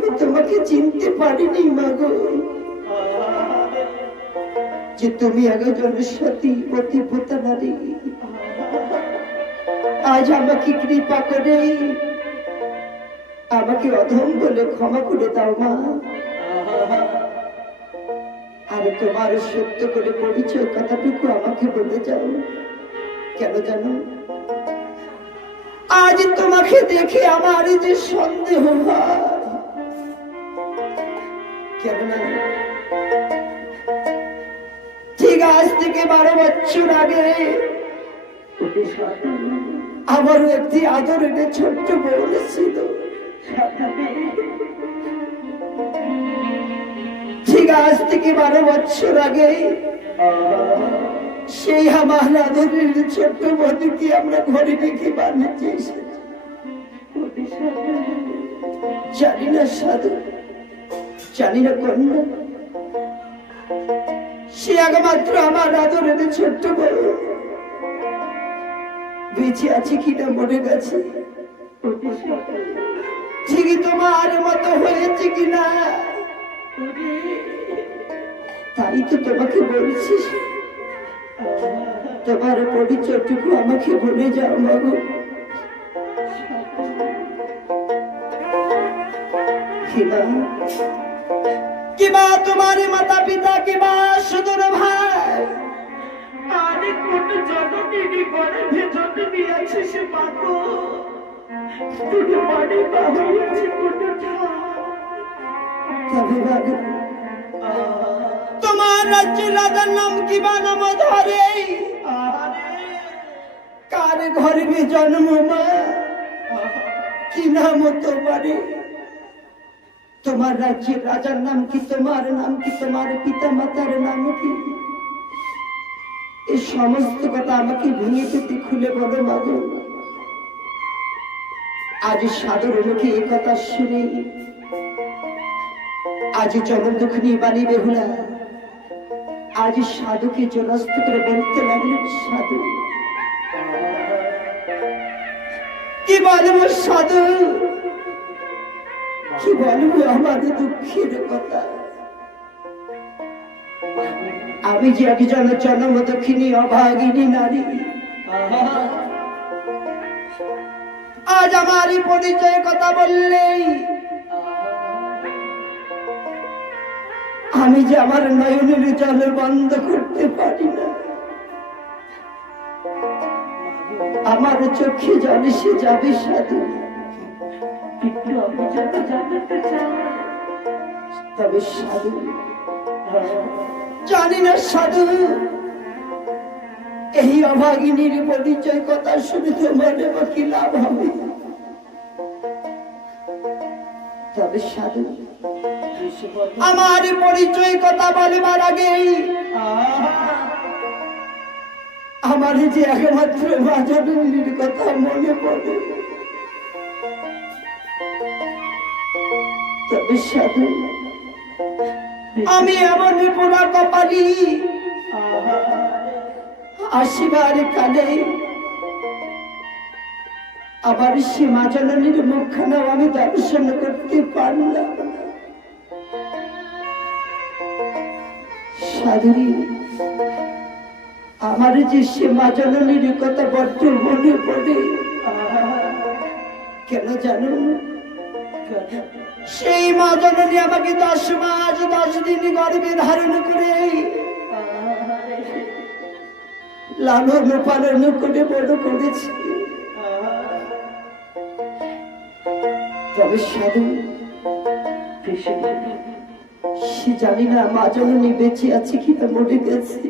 আমি তোমাকে চিনতে পারিনি মাগো, যে তুমি একজন সতী পতিব্রতা নারী। আজ আমাকে কৃপা করে আমাকে অধম বলে ক্ষমা করে দাও মা। আর তোমার সত্য করে পরিচয় কথাটুকু আমাকে বলে যাও। কেন জানো, আজ তোমাকে দেখে আমার যে সন্দেহ হয়, কেননা ঠিক আজ থেকে 12 বছর আগে আমারও একটি আদরের ছোট্ট বোন ছিল। ঠিক আজ থেকে 12 বছর আগে সেই আমার আদরের ছোট্ট বোনকে আমরা ঘরে রেখে বানিয়েছি এসেছি। জানি না সাধু, জানি না কন্যা, সে একমাত্র আমার আদরের ছোট্ট বোন বেঁচে আছে কিনা মরে গেছে, ঠিকই তোমার মতো হয়েছে কিনা তাই তো তোমাকে বলছি। তোমার পরিচয়টুকু আমাকে বলে যাও মাগো। কিবা তোমার মাতা পিতা, কিবা সুদূর ভাই, আরে কোন জননী গর্ভে জন্ম নিয়েছে সে মাগো, তুমি বাড়ি বাহিয়েছে কোনটা। তবে মাগো তোমার রাজ্যের রাজার নাম কিবা নাম ধরে, কার গর্ভে জন্ম মা, কি নাম তোমার? তোমার রাজ্যের রাজার নাম কি, তোমার নাম কি, তোমার পিতা মাতার নাম কি? এই সমস্ত কথা আমাকে ভেঙে পেতে খুলে বলো মাগো। আজ সাধুর মুখে এই কথা শুনে আজ চরণ দুঃখিনী বাণী বেহুলা আজ সাধুকে জোরাস্ত করে বলতে লাগলেন, সাধু কি বলবো সাধু, কি বলবো আমার দুঃখের কথা। আমি যে একজন জন্ম দক্ষিণী অভাগিনী নারী, আজ আমারই পরিচয় কথা বললেই আমি যে আমার নয়নের জল বন্ধ করতে পারি না, আমার চোখে জল এসে যাবে সাধু। একটু আমি যত জানতে চাই, তবে সাধু জানি না সাধু, এই অভাগিনীর পরিচয় কথা শুনে তোমার কি লাভ হবে? তবে সাধু আমার পরিচয় কথা বলবার আগে আমার যে একমাত্র মা জননীর কথা মনে পড়ে। তবে সাধু আমি এমন পোড়া কপালি, আসিবার কালে আবার সে মা জননীর মুখখানাও আমি দর্শন করতে পারলাম। সাধুরী আমার যে সে মা জননীর কথা বড্ড মনে পড়ে। কেন জানো, সেই মা জননী আমাকে 10 মাস 10 দিন গর্ভে ধারণ করে লালন পালন করে বড় করেছে। তবে সাধু সে জানি না মা জননী বেঁচে আছে কিনা মরে গেছে।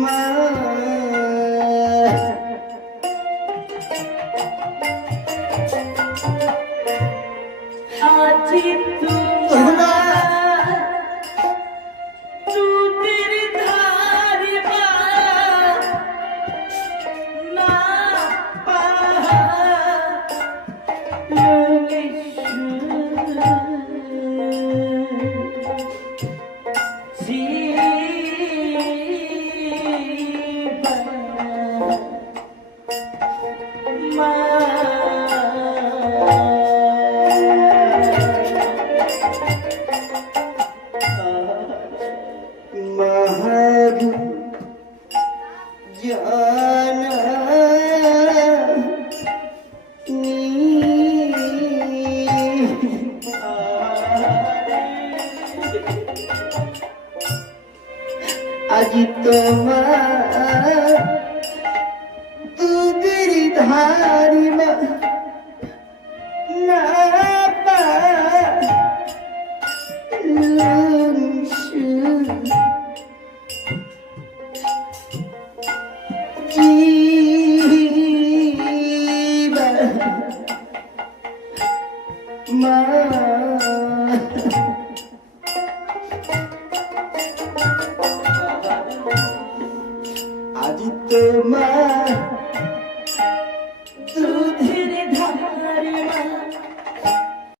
মা আজি তোমার দুধের ধারে না পাহাড়ে মহাগু জানা আজি তোমার দুধের ধারি না মা আজি তোমার